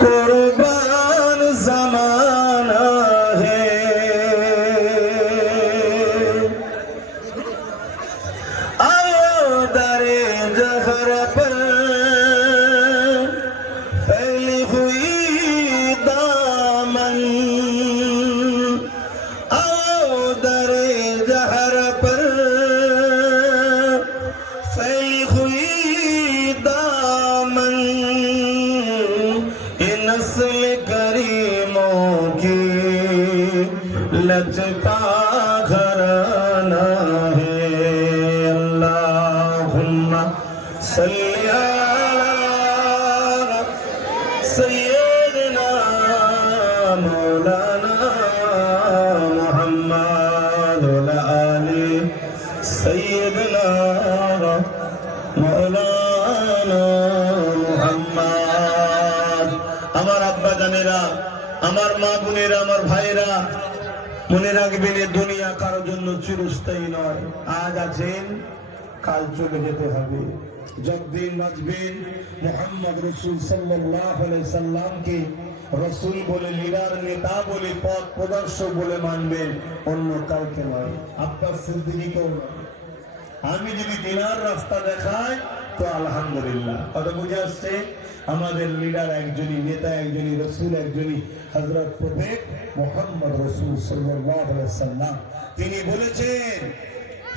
कुर्बान जमाना है, आओ दरे जहर पर फैली हुई दामन, आओ दरे जहर पर फैली हुई दामन, ये नस्ल करीमों की लचका घराना है। अल्लाहुम्मा सल्ली अला सय्यिदना मौलाना मुहम्मद व आले सय्यिदना मौलाना मुहम्मद। আমার আব্বা জানেরা, আমার মা বোনেরা, আমার ভাইরা, মনে রাখবেন এ দুনিয়া কারোর জন্য চিরস্থায়ী নয়। আজ আছেন, কাল চলে যেতে হবে। যতদিন বাঁচবেন মুহাম্মদ রাসূল সাল্লাল্লাহু আলাইহি সাল্লামকে রাসূল বলে, লিডার, নেতা বলে, পথ প্রদর্শক বলে মানবেন, অন্য কাউকে নয়। আব্বাস সিদ্দিকীকেও নয়। আমি যদি দিনার রাস্তা দেখাই তো আলহামদুলিল্লাহ। কথা বুঝে আসছে? আমাদের লিডার একজনই, নেতা একজনই, রাসূল একজনই, হযরত প্রফেট মুহাম্মদ রাসূল সাল্লাল্লাহু আলাইহি সাল্লাম। তিনি বলেছেন,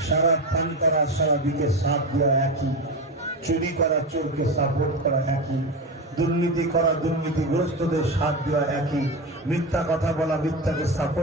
সারা পান করা, সারা দিকে সাথ দেওয়া একই, চুরি করা, চোরকে সাপোর্ট করা একই, দুর্নীতি করা, দুর্নীতিগ্রস্তদের সাথ দেওয়া একই, মিথ্যা কথা বলা, মিথ্যাকে সাপোর্ট